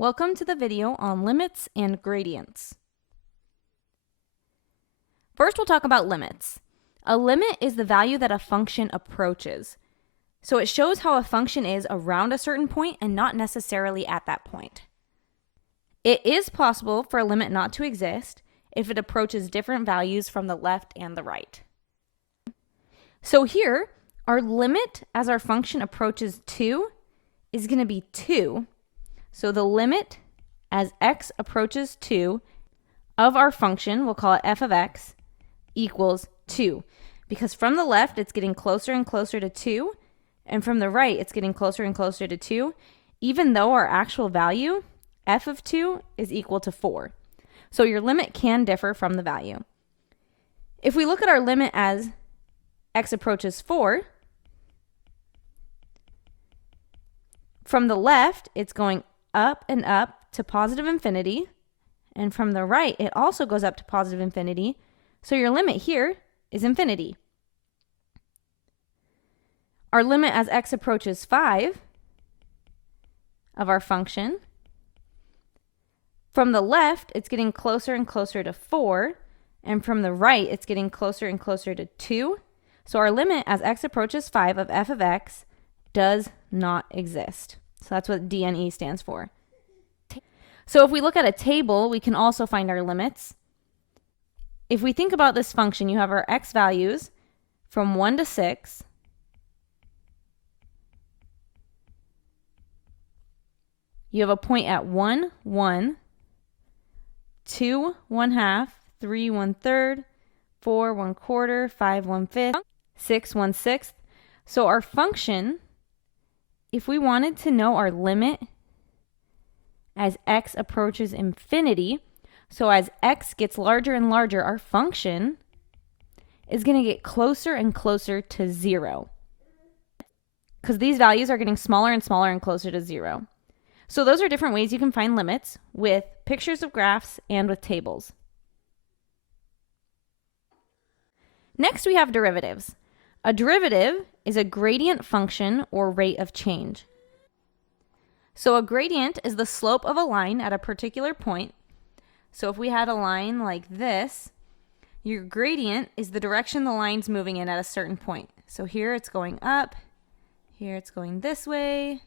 Welcome to the video on limits and gradients. First, we'll talk about limits. A limit is the value that a function approaches. So it shows how a function is around a certain point and not necessarily at that point. It is possible for a limit not to exist if it approaches different values from the left and the right. So here, our limit as our function approaches 2 is going to be 2. So the limit as x approaches 2 of our function, we'll call it f of x, equals 2. Because from the left, it's getting closer and closer to 2, and from the right, it's getting closer and closer to 2, even though our actual value, f of 2, is equal to 4. So your limit can differ from the value. If we look at our limit as x approaches 4, from the left, it's going up and up to positive infinity, and from the right, it also goes up to positive infinity, so your limit here is infinity. Our limit as x approaches 5 of our function, from the left, it's getting closer and closer to 4, and from the right, it's getting closer and closer to 2, so our limit as x approaches 5 of f of x does not exist. So that's what DNE stands for. So if we look at a table, we can also find our limits. If we think about this function, you have our x values from 1 to 6. You have a point at 1, 1, 2, 1/2, 3, 1/3, 4, 1/4, 5, 1/5, 6, 1/6. So our function, if we wanted to know our limit as x approaches infinity, so as x gets larger and larger, our function is going to get closer and closer to 0. Because these values are getting smaller and smaller and closer to 0. So those are different ways you can find limits with pictures of graphs and with tables. Next, we have derivatives. A derivative is a gradient function or rate of change. So a gradient is the slope of a line at a particular point. So if we had a line like this, your gradient is the direction the line's moving in at a certain point. So here it's going up, here it's going this way.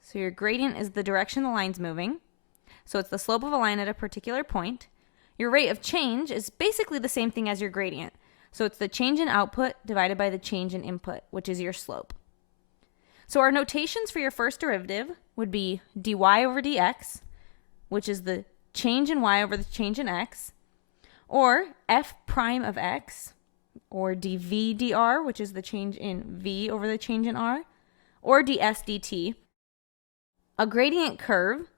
So your gradient is the direction the line's moving. So it's the slope of a line at a particular point. Your rate of change is basically the same thing as your gradient. So it's the change in output divided by the change in input, which is your slope. So our notations for your first derivative would be dy over dx, which is the change in y over the change in x, or f prime of x, or dv dr, which is the change in v over the change in r, or ds dt. A gradient curve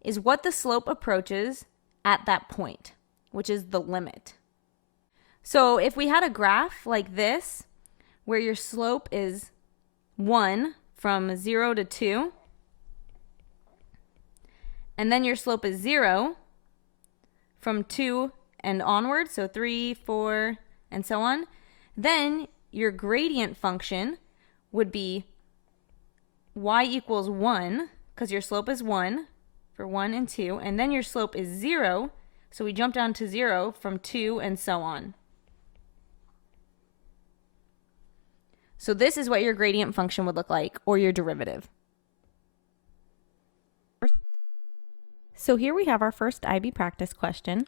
is what the slope approaches at that point, which is the limit. So if we had a graph like this, where your slope is 1 from 0 to 2, and then your slope is 0 from 2 and onward, so 3, 4, and so on, then your gradient function would be y equals 1, because your slope is 1 for 1 and 2, and then your slope is 0, so we jump down to 0 from 2 and so on. So this is what your gradient function would look like, or your derivative. So here we have our first IB practice question.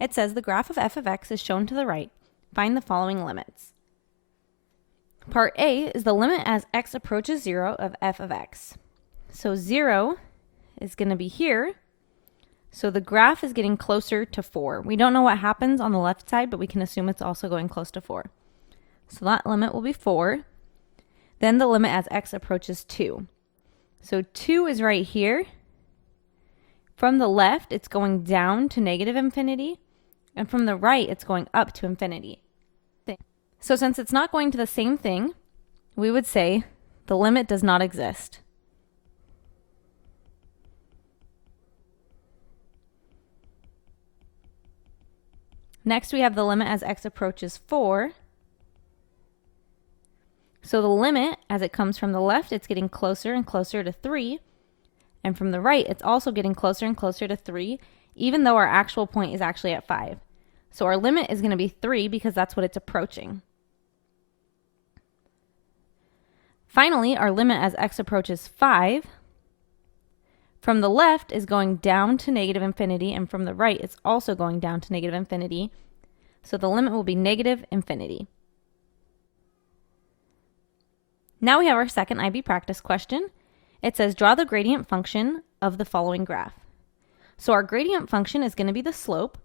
It says the graph of f of x is shown to the right. Find the following limits. Part A is the limit as x approaches 0 of f of x. So 0 is going to be here. So the graph is getting closer to 4. We don't know what happens on the left side, but we can assume it's also going close to 4. So that limit will be 4. Then the limit as x approaches 2. So 2 is right here. From the left, it's going down to negative infinity. And from the right, it's going up to infinity. So since it's not going to the same thing, we would say the limit does not exist. Next, we have the limit as x approaches 4. So the limit, as it comes from the left, it's getting closer and closer to 3. And from the right, it's also getting closer and closer to 3, even though our actual point is actually at 5. So our limit is going to be 3 because that's what it's approaching. Finally, our limit as x approaches 5, from the left is going down to negative infinity, and from the right, it's also going down to negative infinity. So the limit will be negative infinity. Now we have our second IB practice question. It says, draw the gradient function of the following graph. So our gradient function is going to be the slope.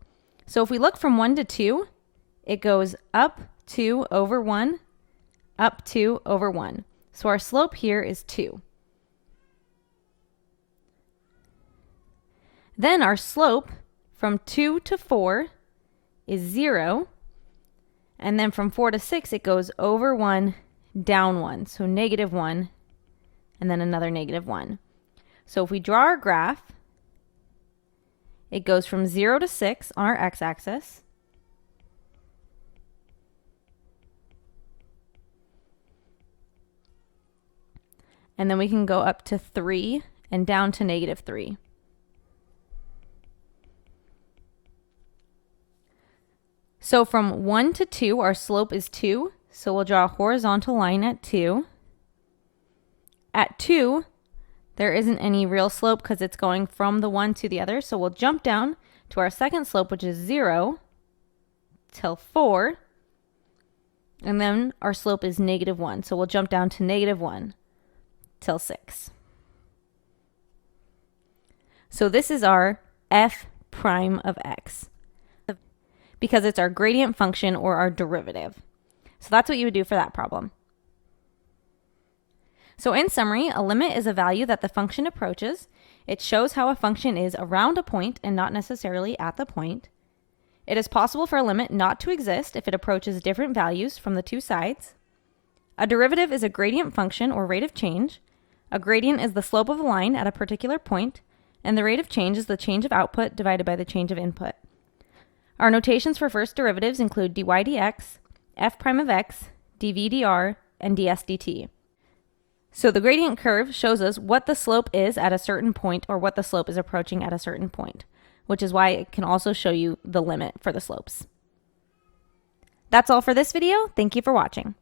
So if we look from 1 to 2, it goes up 2 over 1, up 2 over 1. So our slope here is 2. Then our slope from 2 to 4 is 0. And then from 4 to 6, it goes over 1, down 1. So negative 1, and then another negative 1. So if we draw our graph, it goes from 0 to 6 on our x-axis. And then we can go up to 3 and down to negative 3. So from 1 to 2, our slope is 2. So we'll draw a horizontal line at 2. At 2, there isn't any real slope because it's going from the one to the other. So we'll jump down to our second slope, which is 0, till 4. And then our slope is negative 1. So we'll jump down to negative 1 till 6. So this is our f prime of x, because it's our gradient function or our derivative. So that's what you would do for that problem. So in summary, a limit is a value that the function approaches. It shows how a function is around a point and not necessarily at the point. It is possible for a limit not to exist if it approaches different values from the two sides. A derivative is a gradient function or rate of change. A gradient is the slope of a line at a particular point, and the rate of change is the change of output divided by the change of input. Our notations for first derivatives include dy dx, f prime of x, dv dr, and ds dt. So the gradient curve shows us what the slope is at a certain point or what the slope is approaching at a certain point, which is why it can also show you the limit for the slopes. That's all for this video. Thank you for watching.